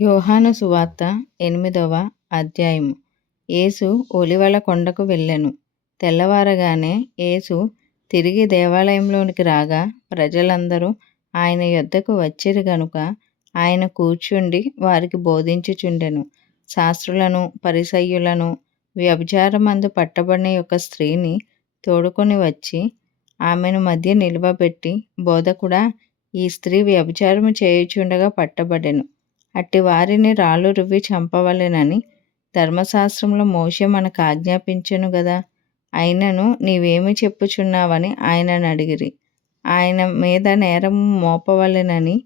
యోహాను సువార్త 8వ అధ్యాయము. యేసు ఒలీవల కొండకు వెళ్ళెను. తెల్లవారగానే యేసు తిరిగి దేవాలయంలోనికి రాగా ప్రజలందరూ ఆయన యొద్దకు వచ్చిరి గనుక ఆయన కూర్చుండి వారికి బోధించుచుండెను. శాస్త్రులను పరిసయ్యులను వ్యభిచారమందు పట్టబడిన ఒక స్త్రీని తోడుకొని వచ్చి ఆమెను మధ్య నిలువబెట్టి, బోధకుడా, ఈ స్త్రీ వ్యభిచారము చేయుచుండగా పట్టబడెను. అట్టి వారిని రాళ్ళు రువ్వి చంపవలెనని ధర్మశాస్త్రంలో మోషే మనకు ఆజ్ఞాపించెను గదా. అయినను నీవేమి చెప్పుచున్నావని ఆయనను అడిగిరి. ఆయన మీద నేరము మోపవలెనని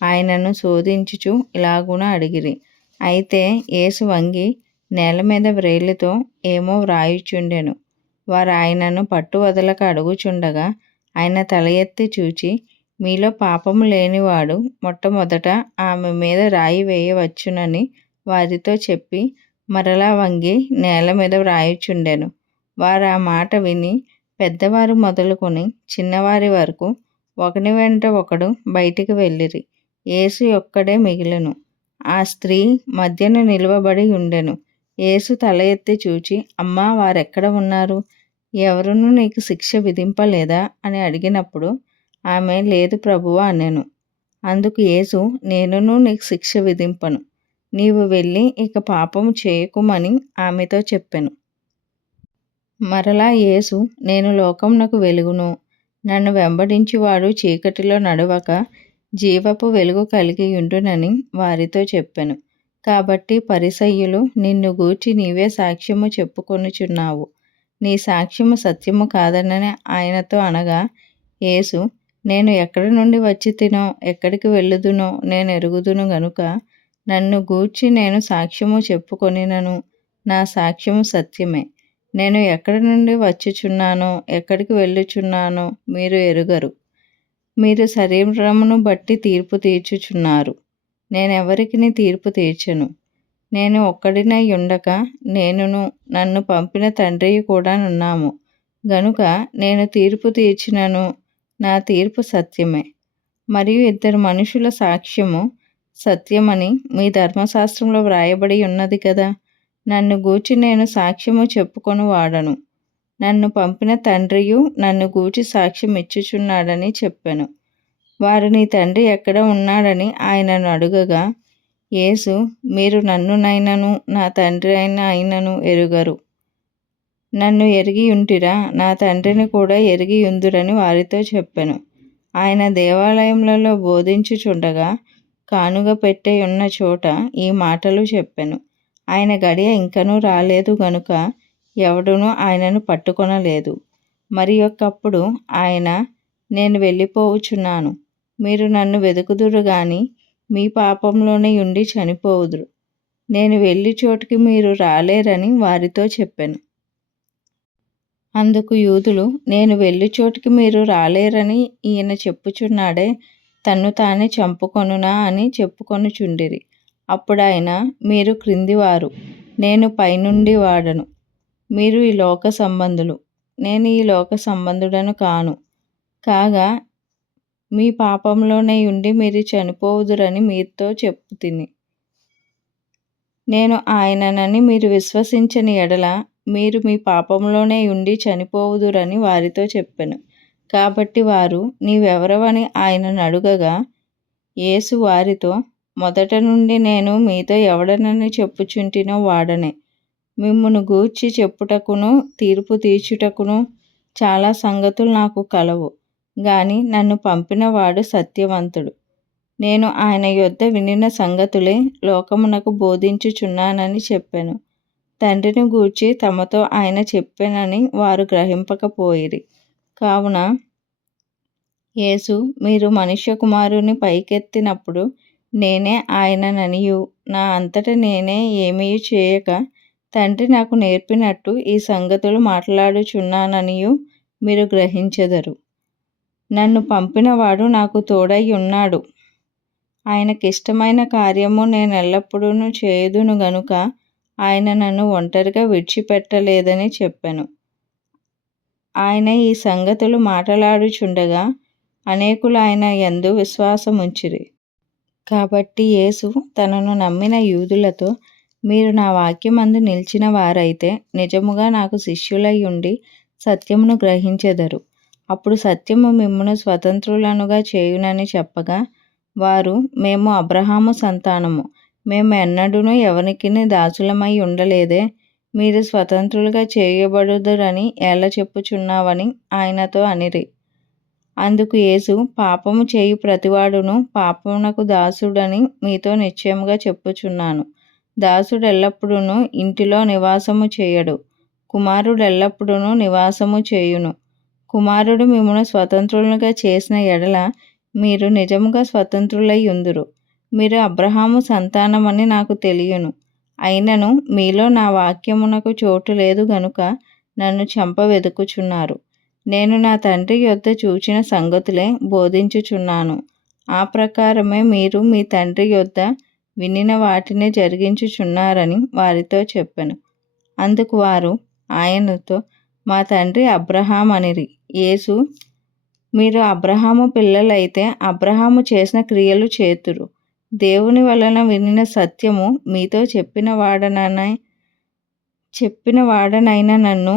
ఆయనను శోధించుచు ఇలాగున అడిగిరి. అయితే యేసు వంగి నేల మీద వ్రేలితో ఏమో వ్రాయుచుండెను. వారు ఆయనను పట్టు వదలక అడుగుచుండగా ఆయన తల ఎత్తి చూచి, మీలో పాపము లేనివాడు మొట్టమొదట ఆమె మీద రాయి వేయవచ్చునని వారితో చెప్పి మరలా వంగి నేల మీద వ్రాయుచుండెను. వారు ఆ మాట విని పెద్దవారు మొదలుకొని చిన్నవారి వరకు ఒకని వెంట ఒకడు బయటికి వెళ్ళిరి. యేసు ఒక్కడే మిగిలెను. ఆ స్త్రీ మధ్యన నిలువబడి ఉండెను. యేసు తల ఎత్తి చూచి, అమ్మా, వారెక్కడ ఉన్నారు? ఎవరునూ నీకు శిక్ష విధింపలేదా అని అడిగినప్పుడు ఆమె, లేదు ప్రభువా అనెను. అందుకు యేసు, నేనును నీకు శిక్ష విధింపను. నీవు వెళ్ళి ఇక పాపము చేయకుమని ఆమెతో చెప్పెను. మరలా యేసు, నేను లోకమునకు వెలుగును. నన్ను వెంబడించువాడు చీకటిలో నడవక జీవపు వెలుగు కలిగియుండునని వారితో చెప్పెను. కాబట్టి పరిసయ్యులు, నిన్ను గూర్చి నీవే సాక్ష్యము చెప్పుకొనుచున్నావు. నీ సాక్ష్యము సత్యము కాదనని ఆయనతో అనగా యేసు, నేను ఎక్కడి నుండి వచ్చితినో ఎక్కడికి వెళ్ళుదునో నేను ఎరుగుదును గనుక నన్ను గూర్చి నేను సాక్ష్యము చెప్పుకొనినను నా సాక్ష్యము సత్యమే. నేను ఎక్కడి నుండి వచ్చుచున్నానో ఎక్కడికి వెళ్ళుచున్నానో మీరు ఎరుగరు. మీరు శరీరమును బట్టి తీర్పు తీర్చుచున్నారు. నేనెవరికిని తీర్పు తీర్చను. నేను ఒక్కడినై ఉండక నేనును నన్ను పంపిన తండ్రియు కూడా నున్నాము గనుక నేను తీర్పు తీర్చినను నా తీర్పు సత్యమే. మరియు ఇద్దరు మనుషుల సాక్ష్యము సత్యమని మీ ధర్మశాస్త్రంలో వ్రాయబడి ఉన్నది కదా. నన్ను గూర్చి నేను సాక్ష్యము చెప్పుకొని వాడను. నన్ను పంపిన తండ్రియు నన్ను గూర్చి సాక్ష్యం ఇచ్చుచున్నాడని చెప్పెను. వారు, నీ తండ్రి ఎక్కడ ఉన్నాడని ఆయనను అడుగగా యేసు, మీరు నన్నునైనను నా తండ్రి అయినను ఎరుగరు. నన్ను ఎరిగి ఉంటిరా, నా తండ్రిని కూడా ఎరిగి ఉందురని వారితో చెప్పెను. ఆయన దేవాలయములలో బోధించుచుండగా కానుగ పెట్టె ఉన్న చోట ఈ మాటలు చెప్పెను. ఆయన గడియ ఇంకనూ రాలేదు గనుక ఎవడునూ ఆయనను పట్టుకొనలేదు. మరి ఒకప్పుడు ఆయన, నేను వెళ్ళిపోవుచున్నాను. మీరు నన్ను వెదుకుదురు గాని మీ పాపంలోనే ఉండి చనిపోవుదురు. నేను వెళ్ళి చోటికి మీరు రాలేరని వారితో చెప్పెను. అందుకు యూదులు, నేను వెళ్ళి చోటికి మీరు రాలేరని ఈయన చెప్పుచున్నాడే, తన్ను తానే చంపుకొనునా అని చెప్పుకొనుచుండిరి. అప్పుడు ఆయన, మీరు క్రిందివారు, నేను పైనుండి వాడను. మీరు ఈ లోక సంబంధులు, నేను ఈ లోక సంబంధుడను కాను. కాగా మీ పాపంలోనే ఉండి మీరు చనిపోవుదురని మీతో చెప్పుతిని. నేను ఆయననని మీరు విశ్వసించని ఎడల మీరు మీ పాపంలోనే ఉండి చనిపోవుదురని వారితో చెప్పెను. కాబట్టి వారు, నీవెవరవని ఆయనను అడుగగా యేసు వారితో, మొదట నుండి నేను మీతో ఎవడనని చెప్పుచుంటినో వాడనే. మిమ్మును గూర్చి చెప్పుటకును తీర్పు తీర్చుటకును చాలా సంగతులు నాకు కలవు, గాని నన్ను పంపినవాడు సత్యవంతుడు. నేను ఆయన యొద్ద వినిన సంగతులే లోకమునకు బోధించుచున్నానని చెప్పెను. తండ్రిని గూర్చి తమతో ఆయన చెప్పెనని వారు గ్రహింపకపోయిరి. కావున యేసు, మీరు మనుష్య కుమారుని పైకెత్తినప్పుడు నేనే ఆయనననియు నా అంతట నేనే ఏమీయూ చేయక తండ్రి నాకు నేర్పినట్టు ఈ సంగతులు మాట్లాడుచున్నాననియు మీరు గ్రహించెదరు. నన్ను పంపినవాడు నాకు తోడై ఉన్నాడు. ఆయనకిష్టమైన కార్యము నేనెల్లప్పుడూ చేయుదును గనుక ఆయన నన్ను ఒంటరిగా విడిచిపెట్టలేదని చెప్పెను. ఆయన ఈ సంగతులు మాట్లాడుచుండగా అనేకులు ఆయన యందు విశ్వాసముంచిరి. కాబట్టి యేసు తనను నమ్మిన యూదులతో, మీరు నా వాక్యమందు నిలిచిన వారైతే నిజముగా నాకు శిష్యులై ఉండి సత్యమును గ్రహించెదరు. అప్పుడు సత్యము మిమ్మును స్వతంత్రులనుగా చేయునని చెప్పగా, వారు, మేము అబ్రహాము సంతానము, మేము ఎన్నడూనూ ఎవనికిని దాసులమై ఉండలేదే, మీరు స్వతంత్రులుగా చేయబడుదురని ఎలా చెప్పుచున్నావని ఆయనతో అనిరి. అందుకు యేసు, పాపము చేయు ప్రతివాడును పాపమునకు దాసుడని మీతో నిశ్చయముగా చెప్పుచున్నాను. దాసుడెల్లప్పుడూ ఇంటిలో నివాసము చేయడు, కుమారుడెల్లప్పుడూ నివాసము చేయును. కుమారుడు మిమ్మును స్వతంత్రులుగా చేసిన ఎడల మీరు నిజముగా స్వతంత్రులై యుందురు. మీరు అబ్రహాము సంతానమని నాకు తెలియను. అయినను మీలో నా వాక్యమునకు చోటు లేదు గనుక నన్ను చంప వెదుకుచున్నారు. నేను నా తండ్రి యొద్ద చూచిన సంగతులే బోధించుచున్నాను. ఆ ప్రకారమే మీరు మీ తండ్రి యొద్ద వినిన వాటినే జరిగించుచున్నారని వారితో చెప్పెను. అందుకు వారు ఆయనతో, మా తండ్రి అబ్రహాము అనిరి. యేసు, మీరు అబ్రహాము పిల్లలైతే అబ్రహాము చేసిన క్రియలు చేతురు. దేవుని వలన వినిన సత్యము మీతో చెప్పిన వాడనైన నన్ను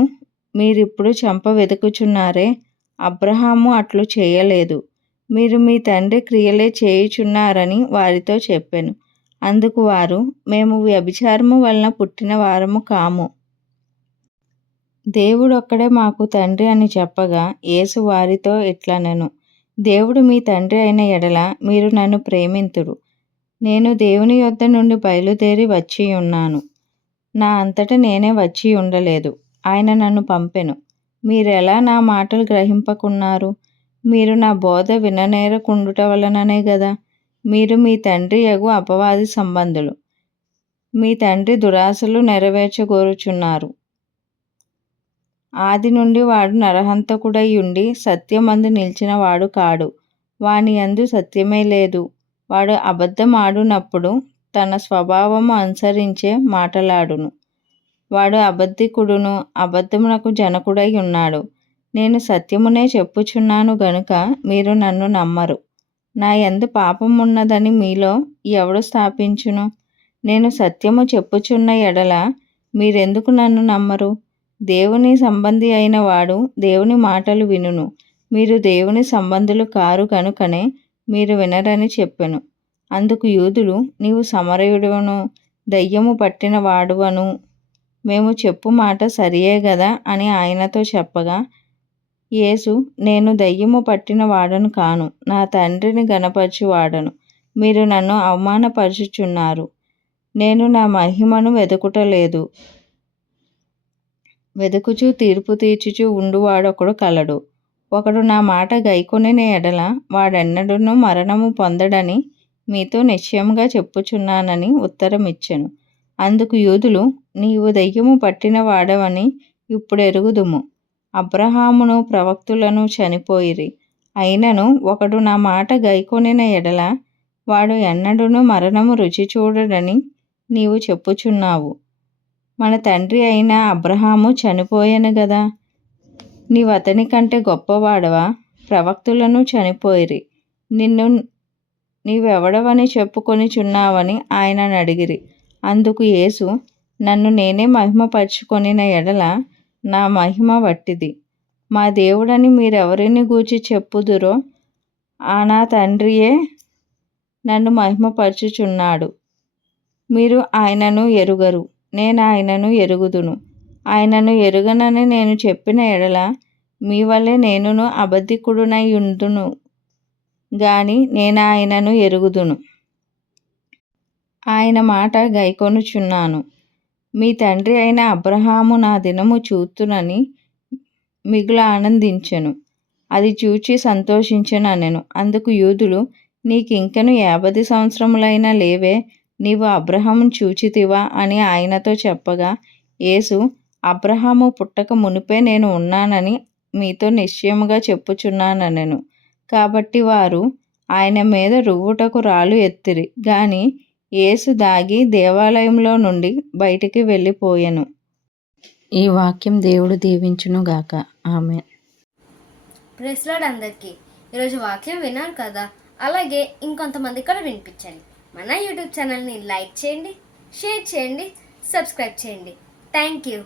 మీరిప్పుడు చంప వెదుకుచున్నారే. అబ్రహాము అట్లు చేయలేదు. మీరు మీ తండ్రి క్రియలే చేయుచున్నారని వారితో చెప్పెను. అందుకు వారు, మేము వ్యభిచారము వలన పుట్టిన వారము కాము, దేవుడొక్కడే మాకు తండ్రి అని చెప్పగా, యేసు వారితో ఇట్లనెను, దేవుడు మీ తండ్రి అయిన ఎడల మీరు నన్ను ప్రేమింతురు. నేను దేవుని యొద్ద నుండి బయలుదేరి వచ్చియున్నాను. నా అంతట నేనే వచ్చి ఉండలేదు, ఆయన నన్ను పంపెను. మీరెలా నా మాటలు గ్రహింపకున్నారు? మీరు నా బోధ విననేరకుండుట వలననే గదా. మీరు మీ తండ్రి యగు అపవాది సంబంధులు. మీ తండ్రి దురాశలు నెరవేర్చగోరుచున్నారు. ఆది నుండి వాడు నరహంతకుడై ఉండి సత్యమందు నిలిచిన వాడు కాడు, వాని యందు సత్యమే లేదు. వాడు అబద్ధమాడునప్పుడు తన స్వభావము అనుసరించే మాటలాడును. వాడు అబద్ధికుడును, అబద్ధమునకు జనకుడై ఉన్నాడు. నేను సత్యమునే చెప్పుచున్నాను గనుక మీరు నన్ను నమ్మరు. నా యందు పాపమున్నదని మీలో ఎవడు స్థాపించును? నేను సత్యము చెప్పుచున్న ఎడల మీరెందుకు నన్ను నమ్మరు? దేవుని సంబంధి అయిన వాడు దేవుని మాటలు వినును. మీరు దేవుని సంబంధులు కారు గనుకనే మీరు వినరని చెప్పెను. అందుకు యూదులు, నీవు సమరయుడును, దయ్యము పట్టిన వాడువను, మేము చెప్పు మాట సరియే గదా అని ఆయనతో చెప్పగా, యేసు, నేను దయ్యము పట్టిన వాడను కాను, నా తండ్రిని గనపరచు వాడను. మీరు నన్ను అవమానపరచుచున్నారు. నేను నా మహిమను వెదుకుటలేదు. వెదుకుచు తీర్పు తీర్చుచు ఉండువాడొకడు కలడు. ఒకడు నా మాట గైకొనిన ఎడల వాడెన్నడూనూ మరణము పొందడని మీతో నిశ్చయముగా చెప్పుచున్నానని ఉత్తరమిచ్చెను. అందుకు యూదులు, నీవు దయ్యము పట్టిన వాడవని ఇప్పుడెరుగుదుము. అబ్రహామును ప్రవక్తులను చనిపోయిరి. అయినను ఒకడు నా మాట గైకొనిన ఎడల వాడు ఎన్నడూనూ మరణము రుచి చూడడని నీవు చెప్పుచున్నావు. మన తండ్రి అయిన అబ్రహాము చనిపోయెను గదా. నీవతని కంటే గొప్పవాడవా? ప్రవక్తులను చనిపోయిరి. నీవెవడవని చెప్పుకొనిచున్నావని ఆయననడిగిరి. అందుకు యేసు, నన్ను నేనే మహిమపరచుకొనిన ఎడల నా మహిమ వట్టిది. మా దేవుడని మీరెవరిని గూర్చి చెప్పుదురో ఆ నా తండ్రియే నన్ను మహిమపరచుచున్నాడు. మీరు ఆయనను ఎరుగరు, నేనాయనను ఎరుగుదును. ఆయనను ఎరుగనని నేను చెప్పిన ఎడల మీ వలె నేనును అబద్ధికుడునై యుందును గాని నేనాయనను ఎరుగుదును. ఆయన మాట గైకొనుచున్నాను. మీ తండ్రి అయిన అబ్రహాము నా దినము చూతునని మిగులు ఆనందించెను, అది చూచి సంతోషించెననెను. అందుకు యూదులు, నీకింకను 50 సంవత్సరములైనా లేవే, నీవు అబ్రహామును చూచితివా అని ఆయనతో చెప్పగా, యేసు, అబ్రహాము పుట్టక మునుపే నేను ఉన్నానని మీతో నిశ్చయముగా చెప్పుచున్నాననెను. కాబట్టి వారు ఆయన మీద రువ్వుటకు రాళ్ళు ఎత్తిరి గాని యేసు దాగి దేవాలయంలో నుండి బయటికి వెళ్ళిపోయెను. ఈ వాక్యం దేవుడు దీవించునుగాక. ఆమేన్. ప్రైజ్ లార్డ్ అందరికీ. ఈరోజు వాక్యం విన్నారు కదా. అలాగే ఇంకొంతమంది కూడా వినిపించండి. మన యూట్యూబ్ ఛానల్ని లైక్ చేయండి, షేర్ చేయండి, సబ్స్క్రైబ్ చేయండి. Thank you.